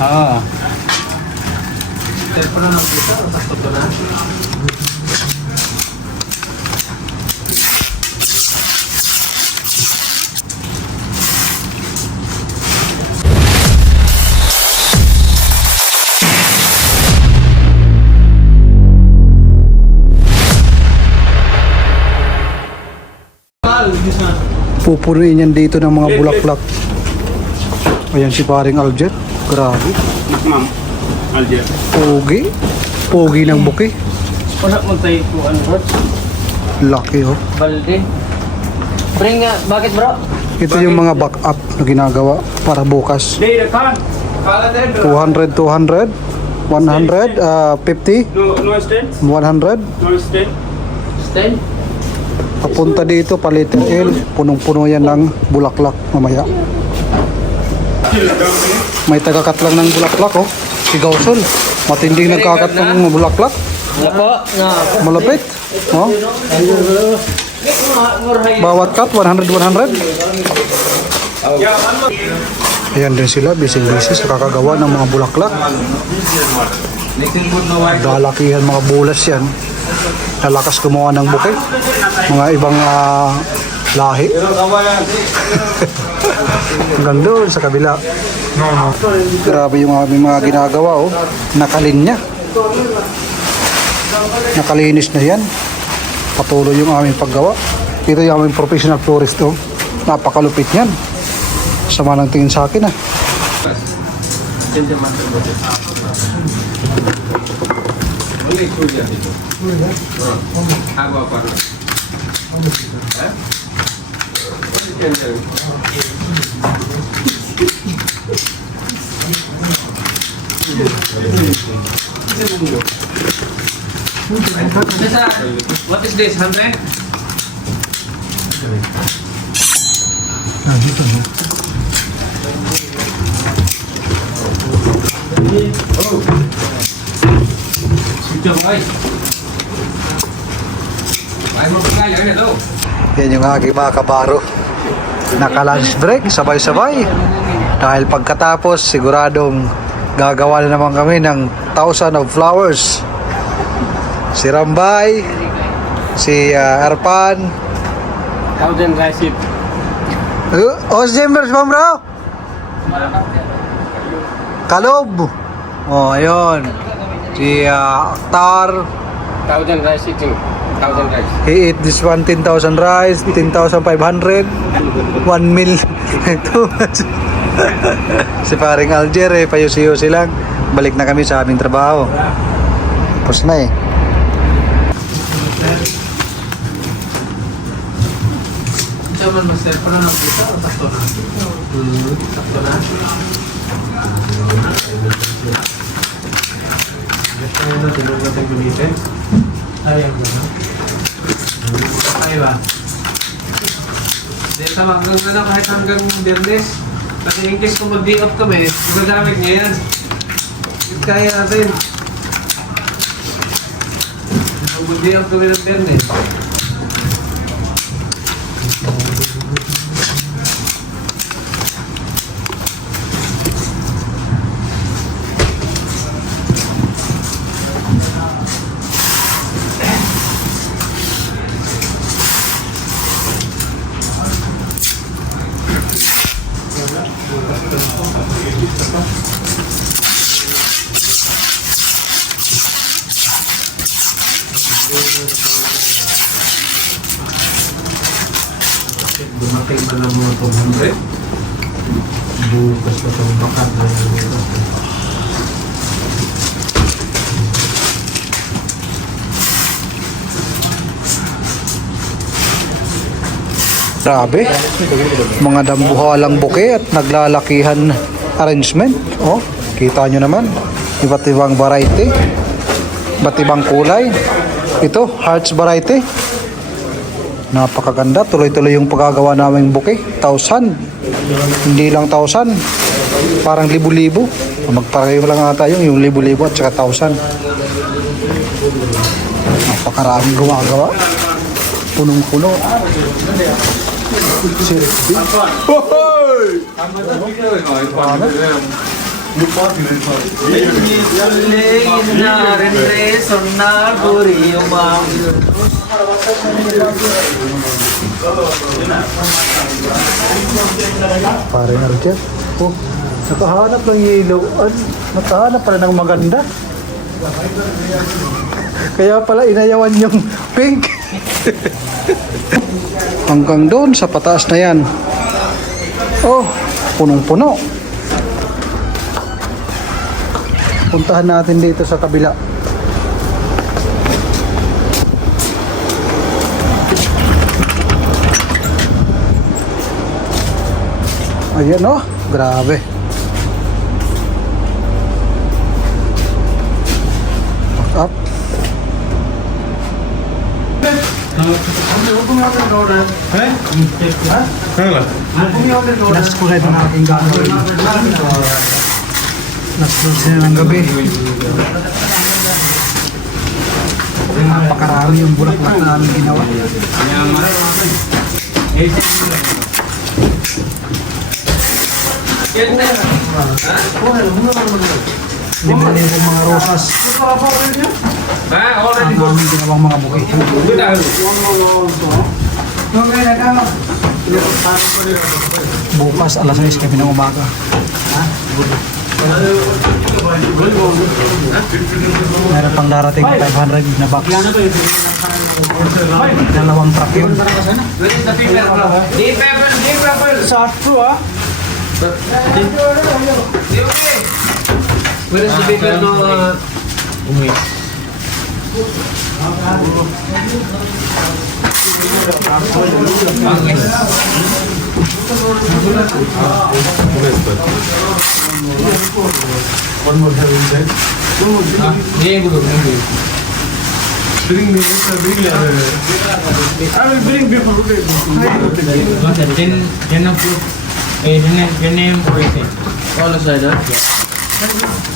Ah. Telepon na ng kita, tapos ito na. Pupunuin yan dito ng mga bulaklak. Ayan si paring Alger. Grabe. Ma'am. Alger. Pogi. Pogi ng buki. Wala mo tayo po, ano bro? Laki oh. Balde. Bring nga, bakit bro? Ito yung mga backup na ginagawa para bukas. Day, the car. Kala din, bro. 200, 200, 100, 50, No stand? 100. No stand? Stand? Papunta dito, Paliter L. Punong-puno yan ng bulaklak mamaya. May tagakat lang ng bulaklak oh. Si Gausol. Matinding nagkakat ng bulaklak. Wala po. Malapit. Oh. Bawat cut, 100, 100. Ayan din sila, busy-busy sa kakagawa ng mga bulaklak. Dalakihan mga bulas yan. Nalakas gumawa ng buke. Mga ibang lahi. Hanggang doon sa kabila. Grabe yung aming mga ginagawa oh. Nakalinya. Nakalinis na yan. Patuloy yung aming paggawa. Ito yung aming professional florist oh. Napakalupit yan. Sama ng tingin sa akin ah. What is this, 100? Dito no. Yan yung aking mga kabaro. Naka-lunch break, sabay-sabay. Dahil pagkatapos, siguradong gagawa na naman kami ng 1,000 of flowers. Si Rambay, si Arpan. 1,000 rice it. Ozemers mo bro? Kalob. Oh, ayun. Si Aktar. 1,000 rice eating. 1,000 rice. He eat this one 10,000 rice, 10,500, 1 mil. Too much. Si paring Alger eh, payusi-yusi lang. Balik na kami sa aming trabaho. Tapos na eh. Saman master, pala ng kita, sakto na. Sakto na. Gusto nyo na, tulog natin gamitin. Ayaw mo na. Ayaw ba? Dahil sa hanggang na kahit hanggang Biyernes. Kasi in case kung mag-day off kami, magagamit niya yan. Kaya natin. Kung mag-day off kami ng Biyernes. Dumating pa lang mga 200. Bukas pa itong bakad na yun. Grabe. Mga dambuhalang buke at naglalakihan arrangement. Oh, kita nyo naman. Iba't ibang variety. Iba't ibang kulay. Ito, hearts variety. Napakaganda. Tuloy-tuloy yung pagkagawa naming buke. 1,000. Hindi lang 1,000. Parang libu-libo. Magpareho lang ata yung libu-libo at saka 1,000. Napakaraming gumagawa. Punong-puno. Pare na rin. Oh, nakahanap ng yellow. Nakahanap pala ng maganda. Kaya pala inayawan yung pink. Hanggang doon sa pataas na yan. Oh, punong-puno. Puntahan natin dito sa kabila. Ayan oh, grabe. Back up. Last ko rin ang aking gagawin. Last ko sila ng gabi. Napakarami yung bulaklak na aming ginawa. Limanin yung mga rosas. Ang aming ginawang mga bukit. Bukas alas 6 kami ng umaga. Meron pang darating 500 na box. Dalawang truck yun. Sakto ah. Where is the paper no? All aside, huh? Yeah.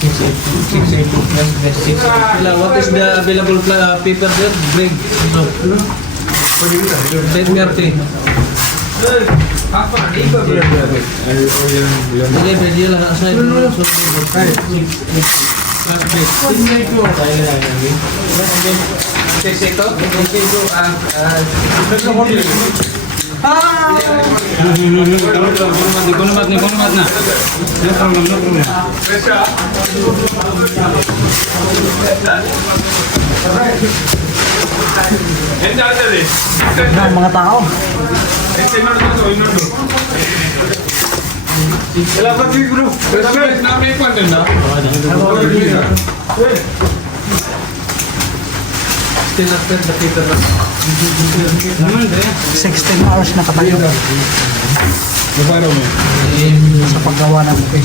682 plus best 6. What is the available paper there? Bring. Let me arte. Ang mga tao. Still after the paper. 16 hours na katayo sa paggawa ng bukit.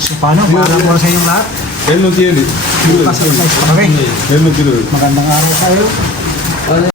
So paano? Paalam ko sa inyong lahat. Bukas at 6 pa kami. Magandang araw sa iyo.